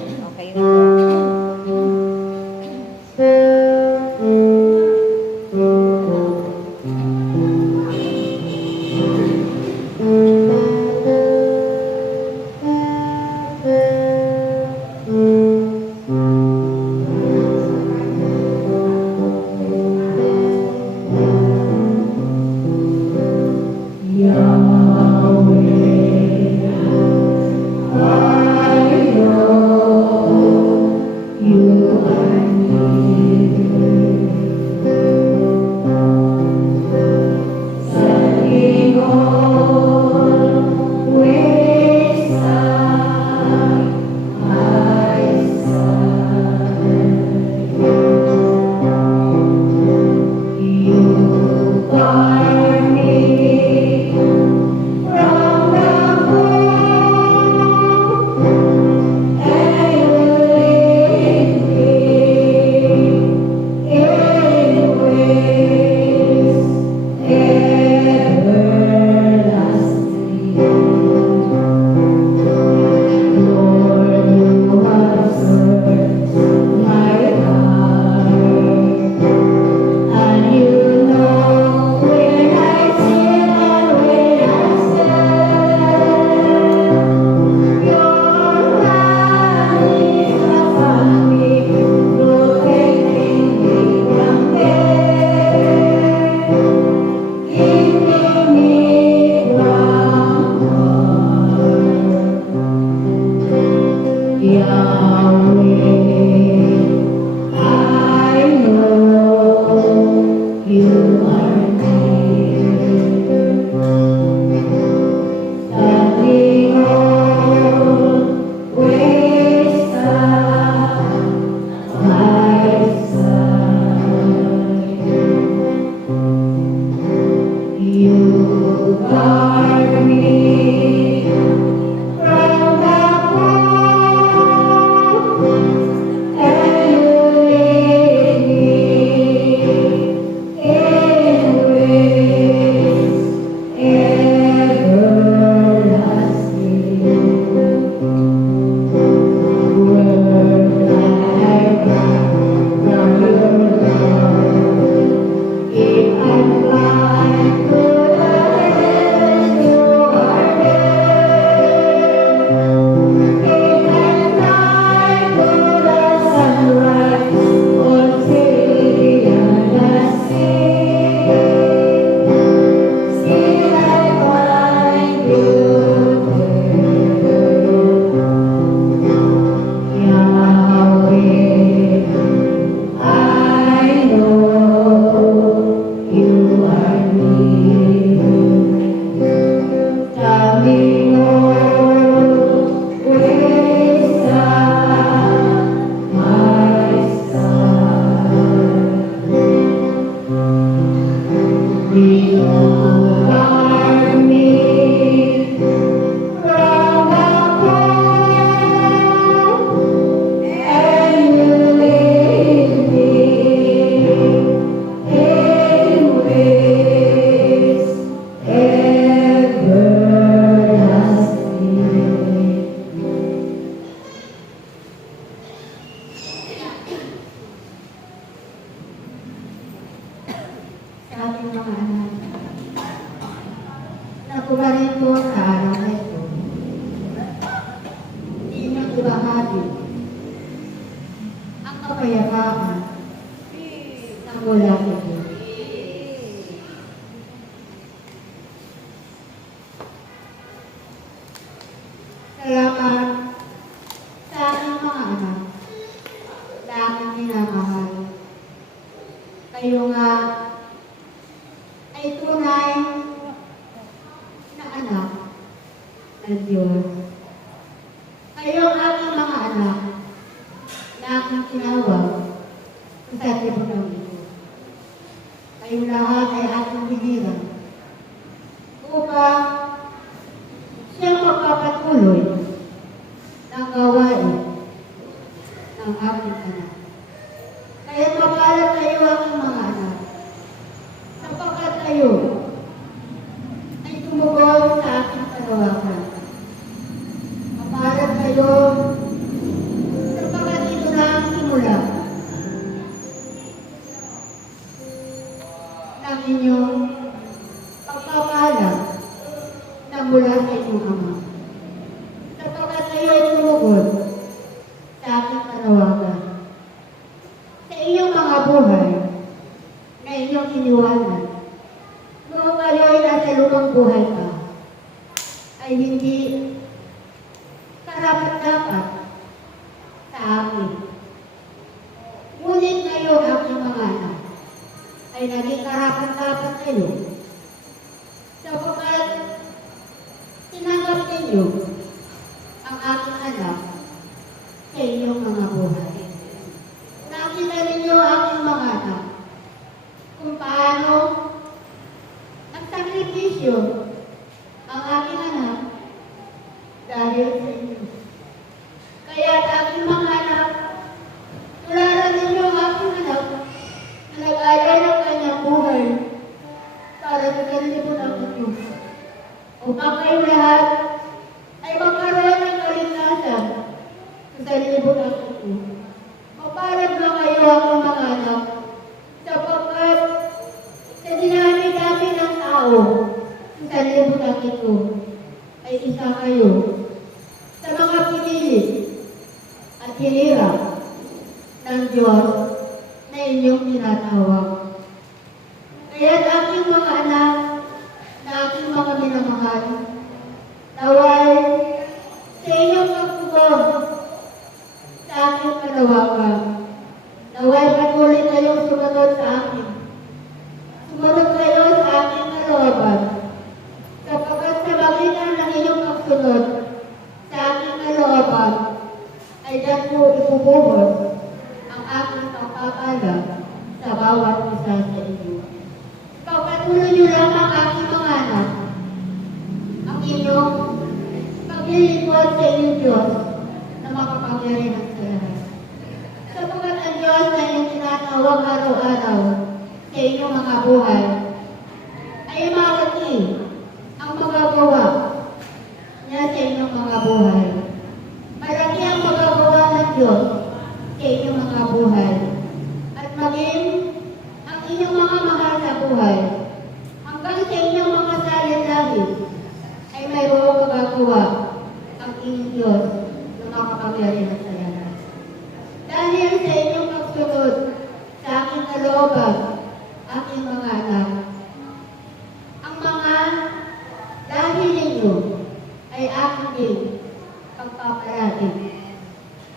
Okay na po. ay naging karapat-dapat kayo. Sapagkat tinanggap ninyo ang aking anak sa inyong mga buhay. Nakita ninyo ang aking mga anak kung paano nagsakripisyo ang aking anak dahil sa inyo. Kaya ang aking mga anak, tularan ninyo ang aking anak na nag-alay ng kanyang buhay para sa kalilimutan ninyo. Upang kayo lahat ay magkaroon ng kaligtasan sa kalilimutan ninyo. Maparad na kayo ang mga anak sapagkat sa dinami-dami ng tao sa kalilimutan ninyo ay isa kayo sa mga pinili at hinirap ng Diyos na inyong tinatawag. Kaya aking mga anak, na aking mga minamahal, naway sa inyong pagtugon sa aking panawagan, naway patuloy kayong sumunod sa akin. Sumunod kayo sa aking kalooban, sapagkat sa magitan ng inyong pagsunod sa aking kalooban, ay dyan po ibubuhos ang aking pagpapala sa bawat isa sa inyo. Pagpatuloy niyo lamang aking mga anak, ang inyong paglilingkod sa inyong Diyos na makapangyarihan sa lahat. Sapagkat ang Diyos na inyong tinatawag araw-araw sa inyong mga buhay, ay malaki ang magagawa niya sa inyong mga buhay. Malaki ang magagawa ng Diyos sa inyong mga buhay. At maging ang inyong mga mahal na buhay, hanggang sa inyong mga salin-lahit, ay mayroong magagawa ang inyong Diyos na makapangyarihan sa lahat. Dahil sa inyong pagsunod sa aking kalooban, aking mga anak, ang mga dahil ninyo ay aking din pagpapalagin.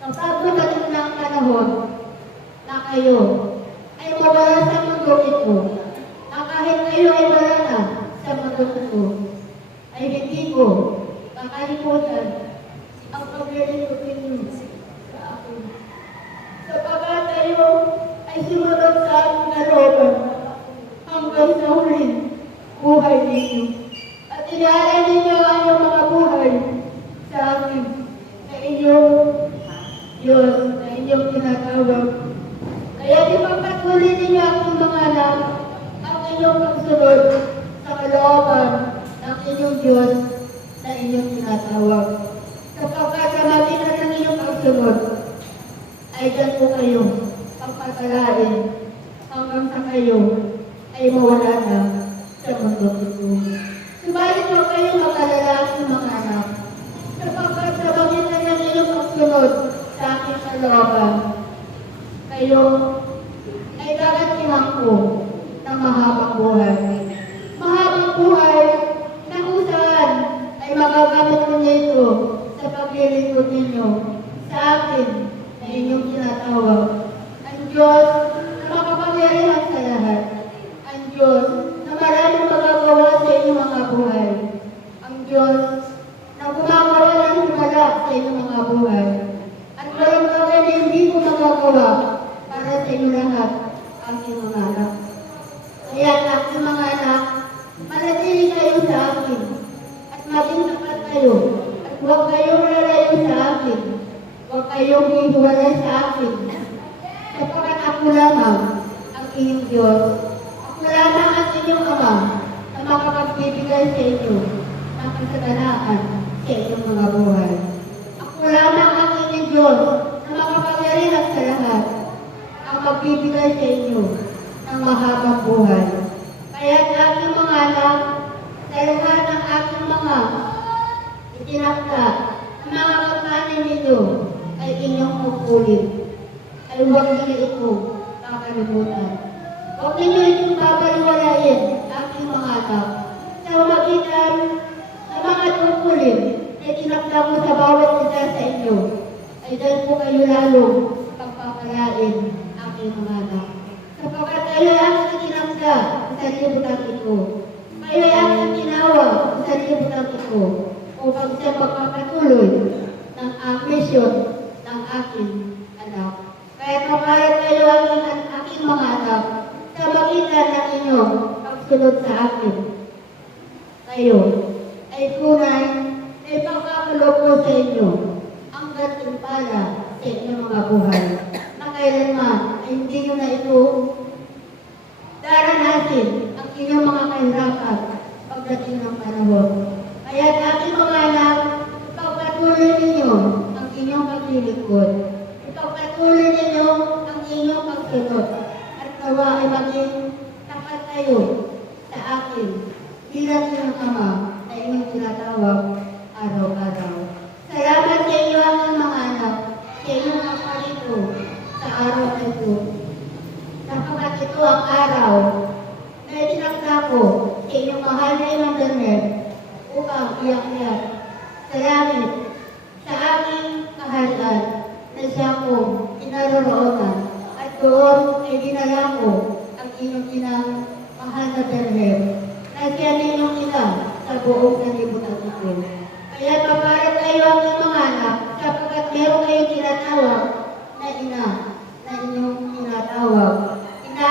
Kapag dumating ng panahon na kayo ay mawala sa mundo ito, na kahit kayo ay wala na sa mundo ito, ay hindi ko kakalimutan ang paglilingkod ninyo sa akin. Sapagkat kayo ay sumunod sa aking kalooban hanggang sa huling buhay ninyo. At inaalay ninyo ang inyong mga buhay sa akin, sa inyong Diyos, na inyong tinatawag. Kaya di pagpatuloy ninyo aking mga anak, ang inyong pagsunod sa kalooban ng inyong Diyos na inyong tinatawag. Sapagkat sa magitan ng inyong pagsunod, ay dyan po kayo pagpatalain hanggang sa kayo ay mawala na sa mundo ito. Subalit po kayo mag-alala aking mga anak, sapagkat sa magitan ng inyong pagsunod sa aking kalooban, kayo ay gagantihan ko ng mahabang buhay. Mahabang buhay na kung saan ay magagamit ninyo ito sa paglilingkod ninyo sa akin na inyong tinatawag. Ang Diyos na makapangyarihan sa lahat. Ang Diyos na maraming magagawa sa inyong mga buhay. Ang Diyos na gumagawa ng himala sa inyong mga buhay. At walang bagay na hindi ko magagawa para sa inyo lahat, aking mga anak. Kaya aking mga anak, manatili kayo sa akin at maging tapat kayo at huwag kayong lalayo sa akin. Huwag kayong hihiwalay sa akin. Sapagkat ako lamang ang inyong Diyos. Ako lamang ang inyong Ama na makapagbibigay sa inyo ng kasaganaan sa inyong mga buhay. Ako lamang ang inyong Diyos na makapangyarihan sa lahat ang magbibigay sa inyo ng mahabang buhay. Kaya sa aking mga anak, sa lahat ng aking mga itinakda, ang mga kapanin ninyo ay inyong kukulit. Ay huwag ninyo ito kakalimutan. Huwag ninyo itong babaliwalayin, aking mga anak, sa magitan ng mga tungkulin na itinakda ko sa bawat isa sa inyo. Ay dahil po kayo lalong pagpapalain, aking mga anak. Sapagkat kayo ang itinakda sila sa libutan ito. Kayo ay aking tinawag sa libutan ito upang siya magpapatuloy ng misyon ng aking anak. Kaya kapalit kayo ang aking mga anak sa magitan ng inyong pagsunod sa akin. Kayo ay tunay na ipagkakaloob ko sa inyo ang gantimpala sa inyong mga buhay na kailanman ay hindi nyo na ito daranasin ang inyong mga kahirapan pagdating ng panahon. Kaya sa aking mga anak, ipagpatuloy ninyo ang inyong paglilingkod. Ipagpatuloy ninyo ang inyong pagsunod. At nawa ay maging tapat kayo sa akin bilang inyong ama na inyong tinatawag araw-araw. Salamat sa inyo ang mga anak, sa inyong kapalito sa araw na ito. Sapagkat ito ang araw na itinakda ko sa inyong mahal na Emmanuel upang iyak-iyak sa langit sa aking kaharian na siya kong kinaroroonan at doon ay dinala ko ang inyong inang mahal na Berhem na siya ninyong ina sa buong sanlibutan ito. Kaya paparat kayo ang inyong mga anak sapagkat meron kayong tinatawag na ina na inyong tinatawag. Ina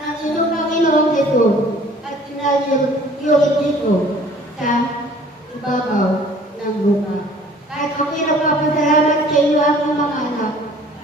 ng inyong Panginoong Jesus at ina yung dito sa ibabaw ng lupa. Kahit ako'y nagpapasalamat sa iyo aking mga anak,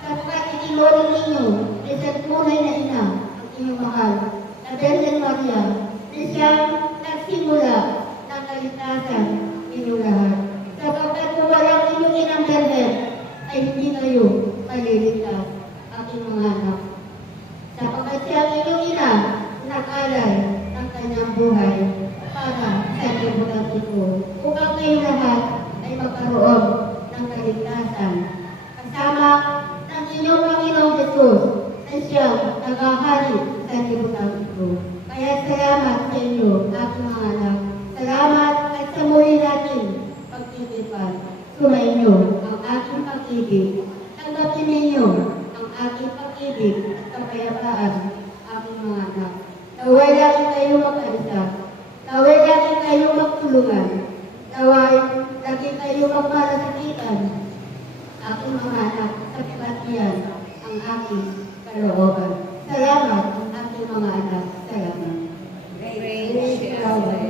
sapagkat itinuring ninyo na isang tunay na ina ang inyong mahal na Virgin Maria na siyang nagsimula ng kaligtasan inyong lahat. Sapagkat kung walang inyong inang Virgin, ay hindi kayo maliligtas aking mga anak. Sapagkat siya ang inyong ina nag-alay ng kanyang buhay para sa libutan ito upang kayo lahat ay magkaroon ng kaligtasan. Kasama ng inyong Panginoong Jesus na siyang naghahari sa libutan ito. Kaya salamat sa inyo, aking mga anak. Salamat at sa muli natin pagtitipan. Sumainyo ang aking pag-ibig. Tanggapin ninyo ang aking pag-ibig at kapayapaan, aking mga anak. Naway lagi kayo mag-alisa. Naway lagi kayo magtulungan. Naway lagi kayo magmalasakitan. Aking mga anak, sapagkat yan ang aking kalooban. Salamat, aking mga anak. Salamat. Praise God.